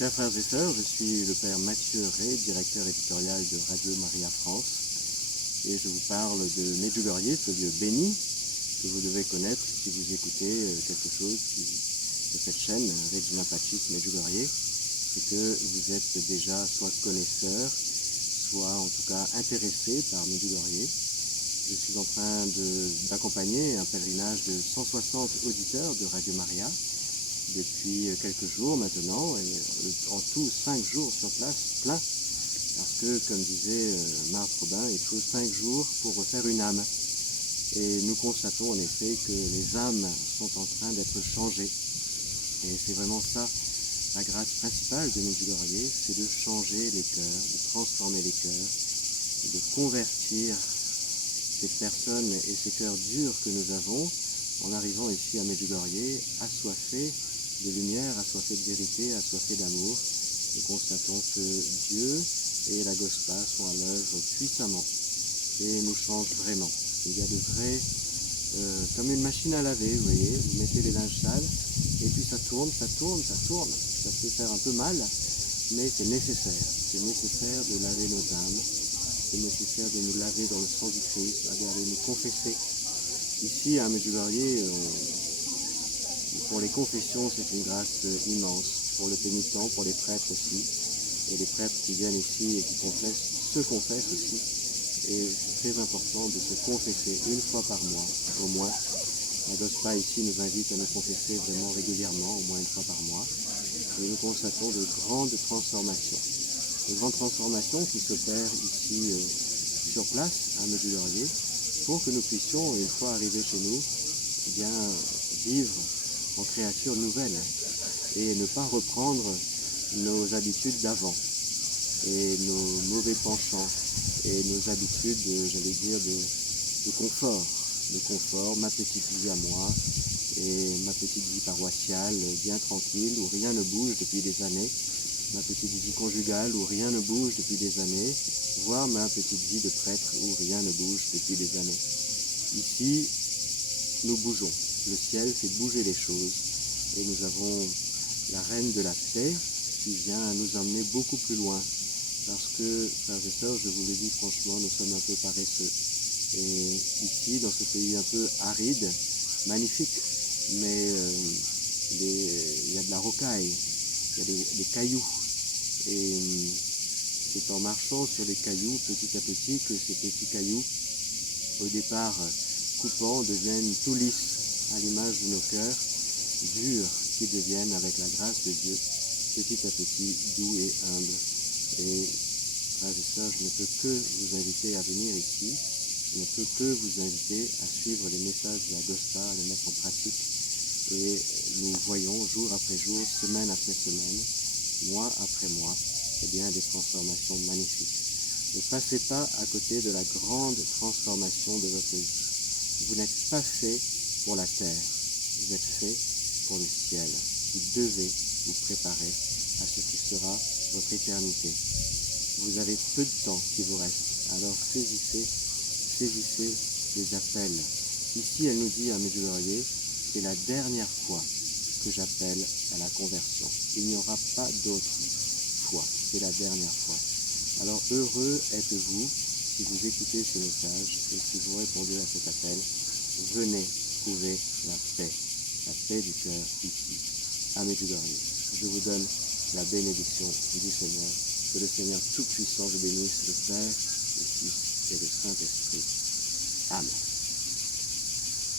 Chers frères et sœurs, je suis le Père Mathieu Rey, directeur éditorial de Radio Maria France, et je vous parle de Medjugorje, ce lieu béni que vous devez connaître si vous écoutez quelque chose de cette chaîne, Regina Pacis Medjugorje, c'est que vous êtes déjà soit connaisseur, soit en tout cas intéressé par Medjugorje. Je suis en train d'accompagner un pèlerinage de 160 auditeurs de Radio Maria depuis quelques jours maintenant, et en tout 5 jours sur place, plein, parce que, comme disait Marthe Robin, il faut 5 jours pour refaire une âme. Et nous constatons en effet que les âmes sont en train d'être changées. Et c'est vraiment ça, la grâce principale de Medjugorje, c'est de changer les cœurs, de transformer les cœurs, de convertir ces personnes et ces cœurs durs que nous avons en arrivant ici à Medjugorje, assoiffés de lumière, assoiffés de vérité, assoiffés d'amour. Nous constatons que Dieu et la Gospa sont à l'œuvre puissamment et nous changent vraiment. Il y a de vrais, comme une machine à laver, vous voyez, vous mettez les linges sales et puis ça tourne, ça tourne, ça tourne. Ça peut faire un peu mal, mais c'est nécessaire. C'est nécessaire de laver nos âmes, c'est nécessaire de nous laver dans le sang du Christ, d'aller nous confesser. Ici à Medjugorje, pour les confessions, c'est une grâce immense. Pour le pénitent, pour les prêtres aussi. Et les prêtres qui viennent ici et qui confessent, se confessent aussi. Et c'est très important de se confesser une fois par mois, au moins. La Gospa ici nous invite à nous confesser vraiment régulièrement, au moins une fois par mois. Et nous constatons de grandes transformations. De grandes transformations qui s'opèrent ici sur place, à Medjugorje, pour que nous puissions, une fois arrivés chez nous, eh bien, vivre en créature nouvelle et ne pas reprendre nos habitudes d'avant et nos mauvais penchants et nos habitudes, j'allais dire, de confort, ma petite vie à moi et ma petite vie paroissiale bien tranquille où rien ne bouge depuis des années, ma petite vie conjugale où rien ne bouge depuis des années, voire ma petite vie de prêtre où rien ne bouge depuis des années. Ici, nous bougeons. Le ciel fait bouger les choses et nous avons la reine de la paix qui vient nous emmener beaucoup plus loin parce que, frères et sœurs, je vous le dis franchement, nous sommes un peu paresseux. Et ici, dans ce pays un peu aride, magnifique, mais il y a de la rocaille, il y a des cailloux. Et c'est en marchant sur les cailloux, petit à petit, que ces petits cailloux, au départ coupants, deviennent tout lisses, à l'image de nos cœurs, durs, qui deviennent, avec la grâce de Dieu, petit à petit, doux et humbles. Et, frères et sœurs, je ne peux que vous inviter à venir ici, je ne peux que vous inviter à suivre les messages de la Gospa, à les mettre en pratique. Et nous voyons, jour après jour, semaine après semaine, mois après mois, eh bien, des transformations magnifiques. Ne passez pas à côté de la grande transformation de votre vie. Vous n'êtes pas fait pour la terre, vous êtes fait pour le ciel. Vous devez vous préparer à ce qui sera votre éternité. Vous avez peu de temps qui vous reste, alors saisissez les appels. Ici, elle nous dit à Medjugorje, c'est la dernière fois que j'appelle à la conversion. Il n'y aura pas d'autre fois, c'est la dernière fois. Alors heureux êtes-vous si vous écoutez ce message et si vous répondez à cet appel. Venez trouver la paix du cœur ici, à Medjugorje. Je vous donne la bénédiction du Seigneur. Que le Seigneur Tout-Puissant vous bénisse, le Père, le Fils et le Saint-Esprit. Amen.